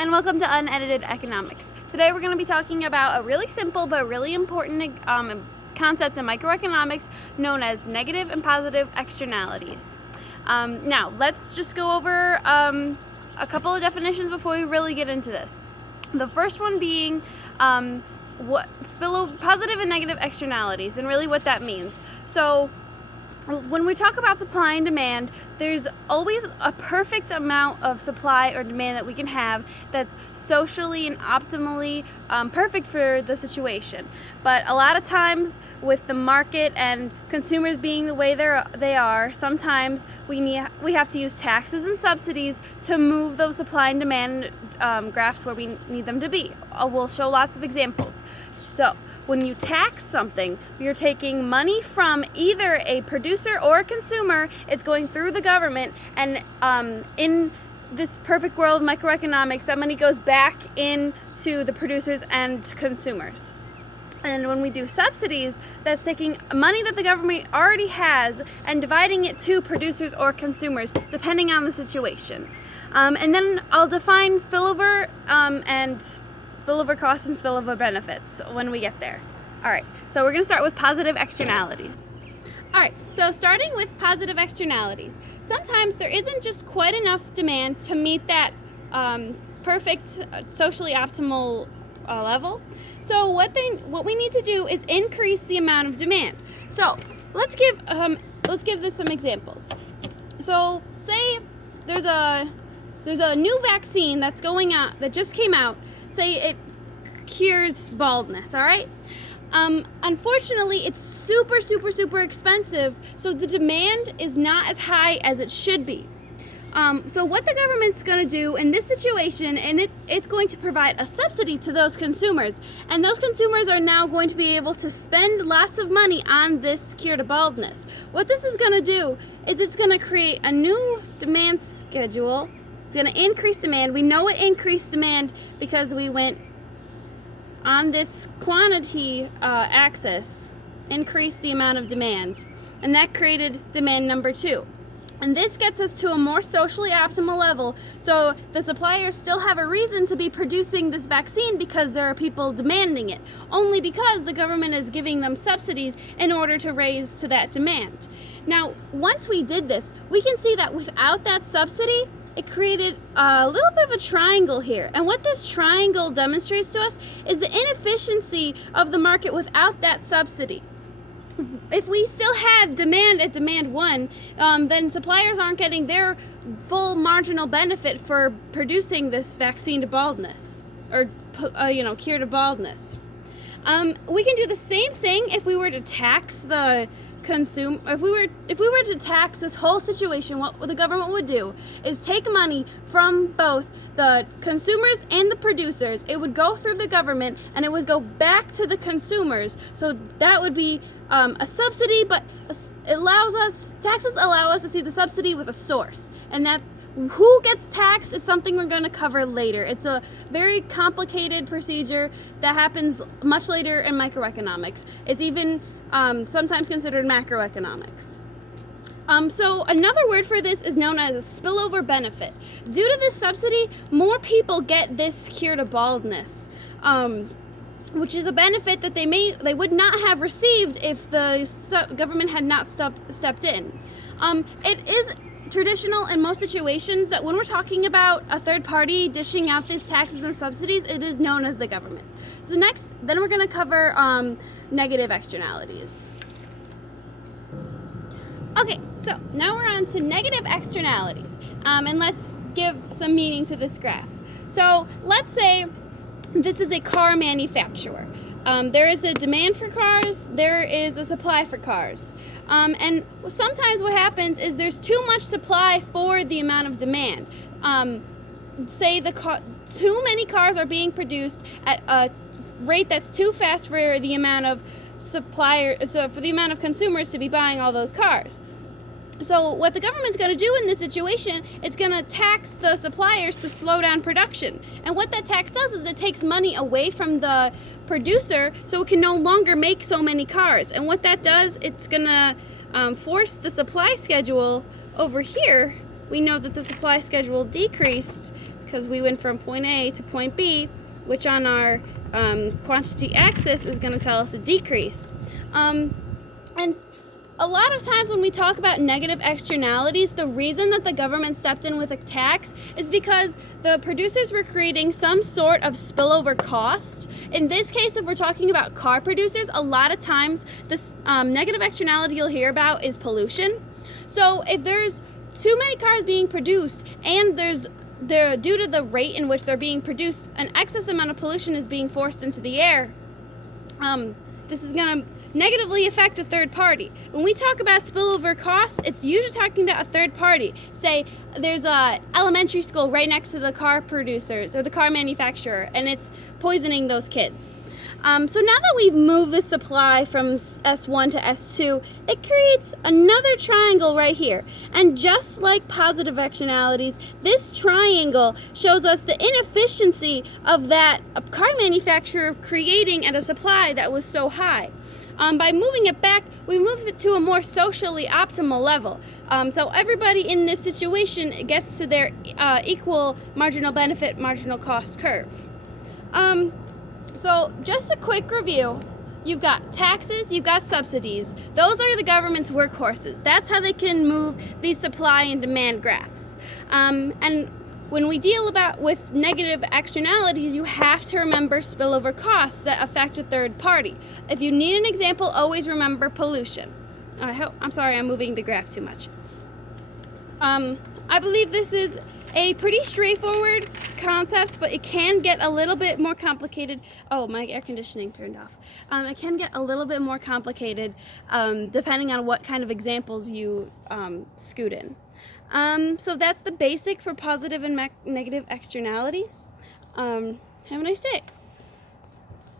and welcome to Unedited Economics. Today we're going to be talking about a really simple but really important concept in microeconomics known as negative and positive externalities. Now, let's just go over a couple of definitions before we really get into this. The first one being positive and negative externalities, and really what that means. So, when we talk about supply and demand, there's always a perfect amount of supply or demand that we can have that's socially and optimally perfect for the situation. But a lot of times with the market and consumers being the way they are, sometimes we have to use taxes and subsidies to move those supply and demand graphs where we need them to be. We'll show lots of examples. So, when you tax something, you're taking money from either a producer or a consumer. It's going through the government, and in this perfect world of microeconomics, that money goes back into the producers and consumers. And when we do subsidies, that's taking money that the government already has and dividing it to producers or consumers, depending on the situation. And then I'll define spillover and spillover costs and spillover benefits when we get there. All right, so we're going to start with positive externalities. All right, so starting with positive externalities, sometimes there isn't just quite enough demand to meet that perfect, socially optimal level. So what we need to do is increase the amount of demand. So let's give this some examples. So say there's a new vaccine that's going out that just came out. Say it cures baldness, all right? Unfortunately, it's super expensive, so the demand is not as high as it should be. So what the government's going to do in this situation, and it's going to provide a subsidy to those consumers, and those consumers are now going to be able to spend lots of money on this cure to baldness. What this is going to do is it's going to create a new demand schedule. It's going to increase demand. We know it increased demand because we went on this quantity axis, increased the amount of demand, and that created demand number 2. And this gets us to a more socially optimal level, so the suppliers still have a reason to be producing this vaccine because there are people demanding it, only because the government is giving them subsidies in order to raise to that demand. Now, once we did this, we can see that without that subsidy, it created a little bit of a triangle here. And what this triangle demonstrates to us is the inefficiency of the market without that subsidy. If we still had demand at demand 1, then suppliers aren't getting their full marginal benefit for producing this vaccine to baldness, or cure to baldness. We can do the same thing if we were to tax the consumer. If we were to tax this whole situation, what the government would do is take money from both the consumers and the producers. It would go through the government and it would go back to the consumers. So that would be a subsidy, but taxes allow us to see the subsidy with a source, and that who gets taxed is something we're going to cover later. It's a very complicated procedure that happens much later in microeconomics. It's even sometimes considered macroeconomics. So another word for this is known as a spillover benefit. Due to this subsidy, more people get this cure to baldness, which is a benefit that they would not have received if the government had not stepped in. It is traditional in most situations that when we're talking about a third party dishing out these taxes and subsidies, it is known as the government. So then we're going to cover negative externalities. Okay, so now we're on to negative externalities, and let's give some meaning to this graph. So let's say this is a car manufacturer. There is a demand for cars, there is a supply for cars. And sometimes what happens is there's too much supply for the amount of demand. Say too many cars are being produced at a rate that's too fast for the amount of for the amount of consumers to be buying all those cars. So what the government's going to do in this situation, it's going to tax the suppliers to slow down production. And what that tax does is it takes money away from the producer so it can no longer make so many cars. And what that does, it's going to force the supply schedule over here. We know that the supply schedule decreased because we went from point A to point B, which on our quantity axis is going to tell us it decreased. And a lot of times when we talk about negative externalities, the reason that the government stepped in with a tax is because the producers were creating some sort of spillover cost. In this case, if we're talking about car producers, a lot of times this negative externality you'll hear about is pollution. So if there's too many cars being produced and due to the rate in which they're being produced, an excess amount of pollution is being forced into the air, this is going to negatively affect a third party. When we talk about spillover costs, it's usually talking about a third party. Say there's a elementary school right next to the car producers or the car manufacturer, and it's poisoning those kids. So now that we've moved the supply from S1 to S2, it creates another triangle right here. And just like positive externalities, this triangle shows us the inefficiency of that car manufacturer creating at a supply that was so high. By moving it back, we move it to a more socially optimal level. So everybody in this situation gets to their equal marginal benefit, marginal cost curve. So just a quick review. You've got taxes, you've got subsidies. Those are the government's workhorses. That's how they can move these supply and demand graphs. And when we deal with negative externalities, you have to remember spillover costs that affect a third party. If you need an example, always remember pollution. I'm sorry, I'm moving the graph too much. I believe this is a pretty straightforward concept, but it can get a little bit more complicated. Oh, my air conditioning turned off. It can get a little bit more complicated depending on what kind of examples you scoot in. So that's the basic for positive and negative externalities. Have a nice day.